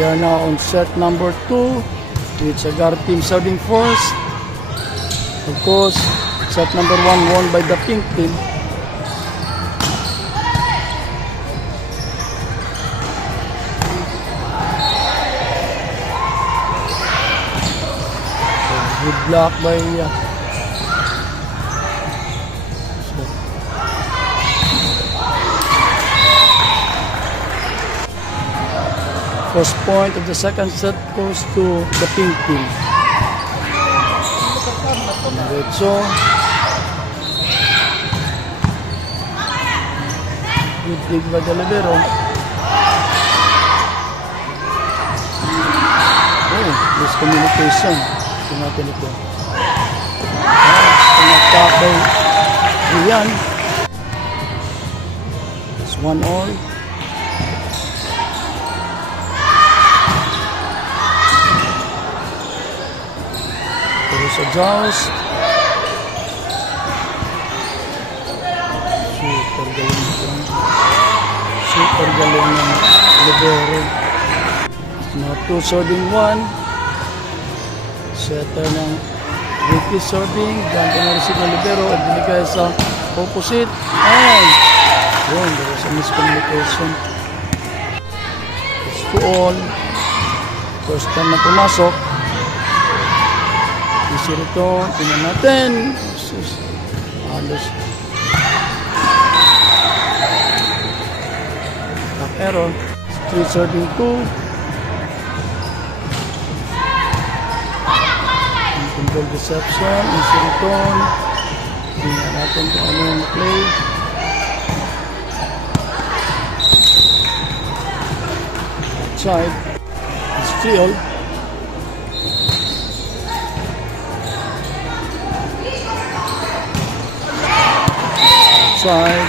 We are now on set number 2 with Sagar team serving first. Of course, set number 1 won by the pink team. Good block by first point of the second set goes to the pink team. Diretso. Good dig by the libero. Oh, miscommunication. Ito natin ito. Tumagtak by Rian. It's 1-all. Sa Jaws. Super galing ng libero. Now 2 serving 1. Setter ng Ricky serving. Ganto na receive ng libero at binigay sa opposite. And yun, there was a miscommunication. It's 2-all. First time na pumasok. Isi return, tingnan natin. Halos top error. 3 serving 2. Control deception. Isi return. Tingnan natin kung ano yung play. Outside. It's 3-all. Side.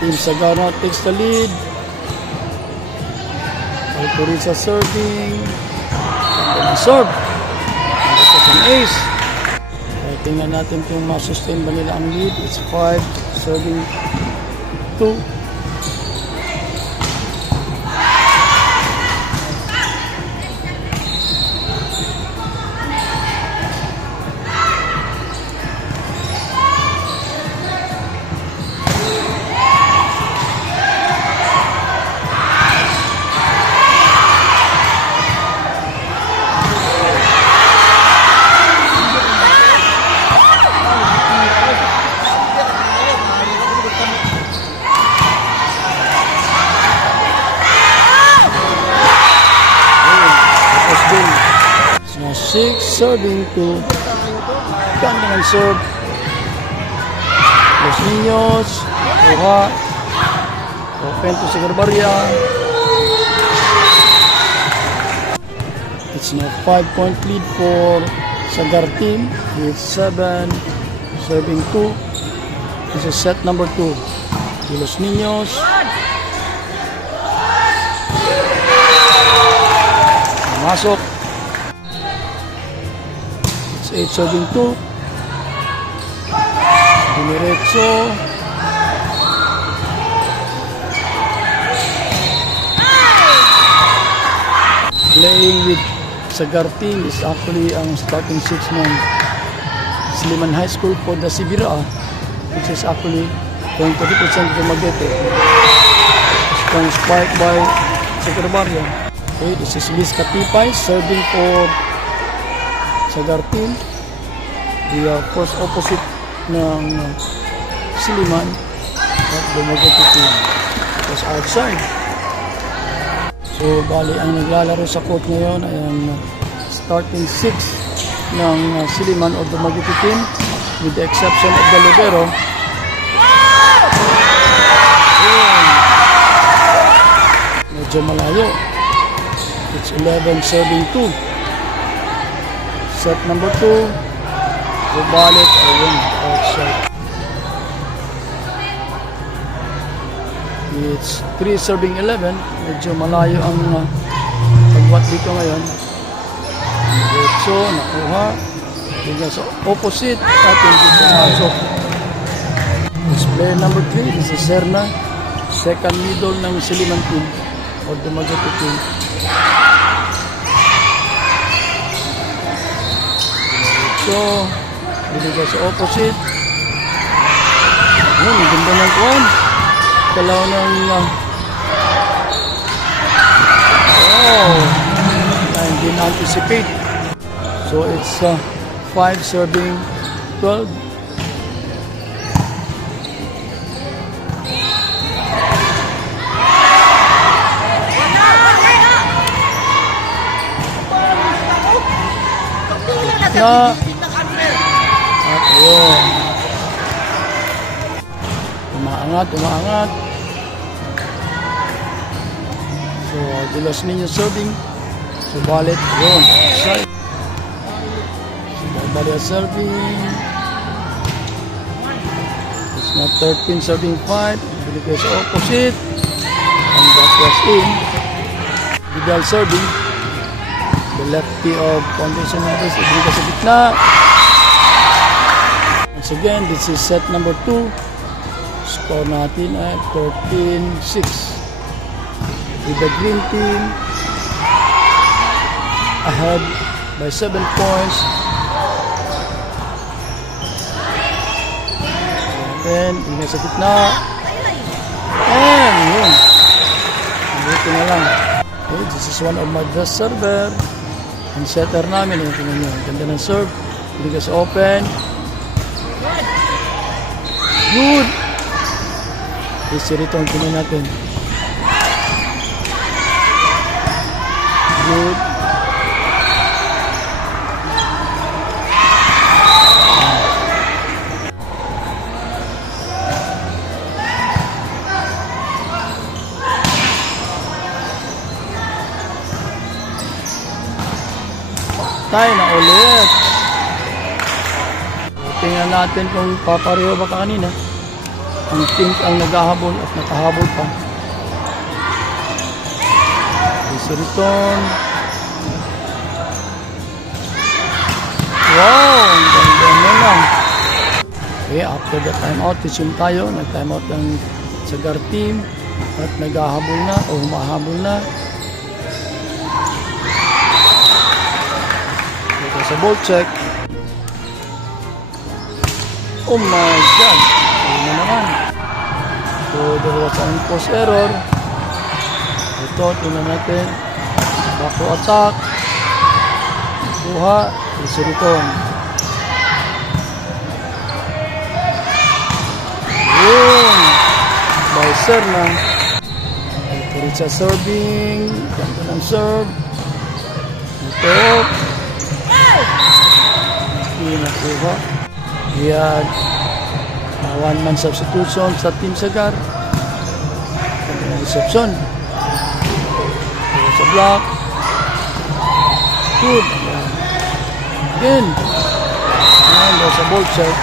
Team Sagana takes the lead. Alcoriza serving. And then serve. And this is an ace. Tingnan natin kung masustain ba nila ang lead. It's 5 serving 2. So 6 serving 2. Ganda ng serve. Los Niños. Kuha. Open to Sagarbarya. It's now 5-point lead for Sagar team with 7 serving 2. This is set number 2. Los Niños. Masok. It's 8 serving 2. Diretso. Playing with Sagar team is actually ang starting 6 ng Sliman High School for the Sibira, which is actually going to represent Dumaguete. Strong spike by Sagarbarya. Okay, this is Liz Katipay serving for Sagar team. The first opposite ng Sliman at Dumaguete team. It was outside. So, bali ang naglalaro sa court ngayon ay ang starting 6 ng Sliman o Dumaguete team with the exception of the libero. Medyo malayo. It's 11 serving 2. Set number 2. Bubalik. Ayun. Outside. It's 3 serving 11. Medyo malayo ang pagwat dito ngayon. So, nakuha. Tingnan sa opposite. At hindi pumasok. It's player number 3. This is Serna. Second middle ng Sliman team. O Dumaguete team. dito. Binigay sa opposite. Ayun, ang ganda ng kuwan. Kalaw ng I didn't anticipate. So it's 5 serving 12. Na at yun, umaangat. So De Los Niños serving. Subalit yun, side. Si Barbaria serving. It's not 13 serving 5. Binigay sa opposite, and that was in. Vidal serving. The lefty of Foundation Members, ibigay sa gitna. Once again, this is set number 2. Score natin ay 13-6. With the green team ahead by 7 points. And ibigay sa gitna. And yun. Buti na lang. Okay, this is one of my best server. Ang setter namin, tingnan nyo, ganda ng serve, hindi ka sa open. Good! Easy return, tingnan natin. Good. Tayo na ulit. Tingnan natin kung papareho ba ka kanina. Ang pink ang naghahabol at nakahabol pa. Easy return. Wow! Ang ganda na lang. Okay, after the timeout, resume tayo. Nag-timeout ng Sagar team at naghahabol na o humahabol na. Sa ball check. Oh my God! Ayun na naman. So, there was an post error. Ito, tingnan natin. Back to attack. Kuha. Easy return. Yun! Bowser na. Ito rin sa serving. Ganda ng serve. Ito. Nakuha. We had one-man substitution sa Team Sagar. Reception. Sa block. Good. Again. And there's a ball check.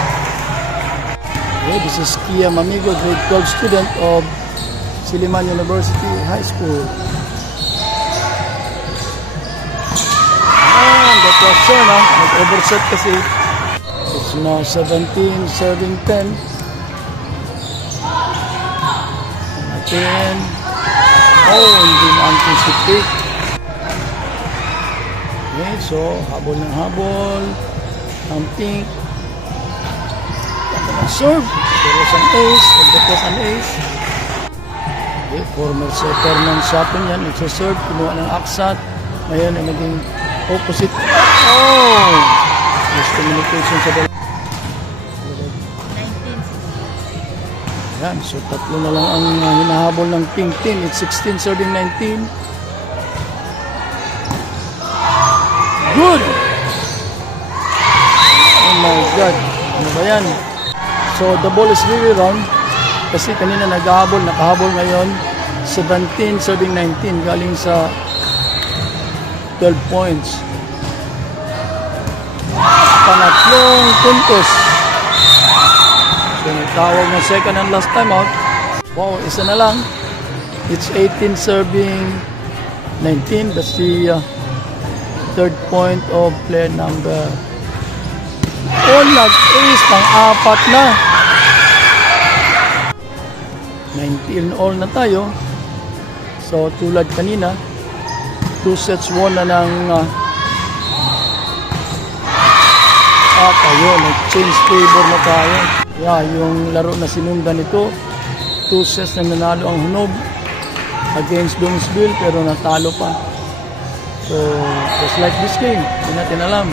Okay, this is Kia Mamigo, grade 12 student of Silliman University High School. That was turn, nag-overset kasi. It's now 17 serving 10. Natin. Oh, hindi na-anticipate. Okay, so habol ng habol. Ang pink. Serve. There was an ace. That was an ace. Okay, former setter ng Shopin yan. Nagsaserve. Kinuha ng aksat. Ngayon ay naging opposite. Oh! Miscommunication sa dalawa. Yan. So, tatlo na lang ang hinahabol ng pink team. It's 16 serving 19. Good! Oh my God. Ano ba yan? So, the ball is really round. Kasi kanina nakahabol ngayon. 17 serving 19. Galing sa 12 points. Pangatlong puntos. So, nagtawag ng second and last time out. Wow, isa na lang. It's 18 serving 19. That's the third point of player number. Oh, nag-ace ng apat na. 19 all na tayo. So, tulad kanina, 2 sets won na ng At ayun, nag-change favor na tayo. Yeah, yung laro na sinundan nito, 2 sets na nanalo ang Hunog against Bloomsville pero natalo pa. So, just like this game, hindi natin alam.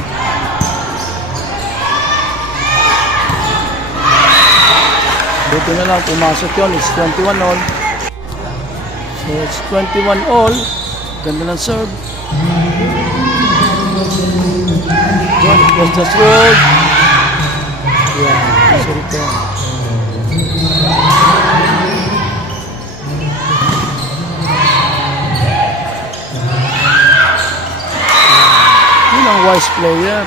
Buti na lang, pumasok yun. It's 21 all. So, it's 21 all. Ganda ng serve. Yun, it was the serve. Yeah, it's a return. Yun ang wise player.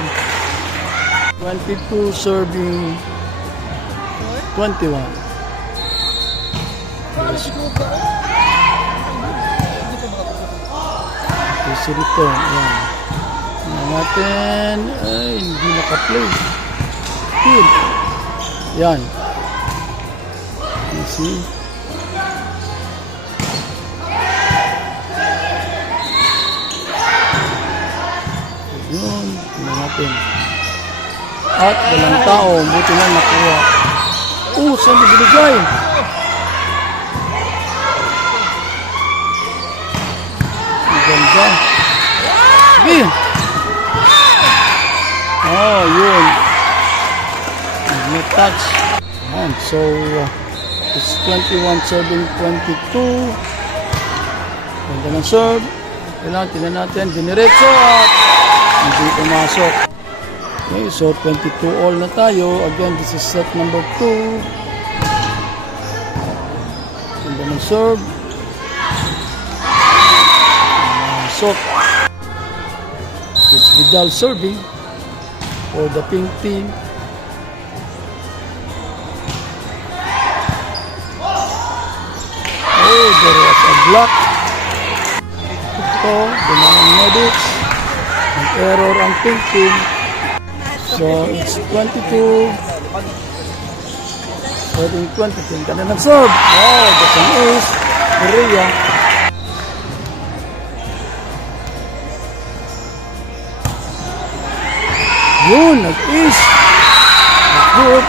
22 serving 21. Yes, return. Yan. Tingnan natin. Ay, hindi naka-play. Good. Yan. Easy. Yun. Tingnan natin. At walang tao. Buti lang nakuha. Saan binigay? Ang ganda. Sige. Oh, yun. No touch. And so, it's 21-7-22. Ganda ng serve. Kailangan, tingnan natin. Diniretso at hindi pumasok. Okay, so 22 all na tayo. Again, this is set number 2. Ganda ng serve. So, it's Vidal serving for the pink team. Oh, there was a block. Ito, dumamang medics. Ang error ang pink team. So, it's 22. Serving 22. Ganda ng serve. Wow, that's an ace. Korea. Yun, nag-ace. Good.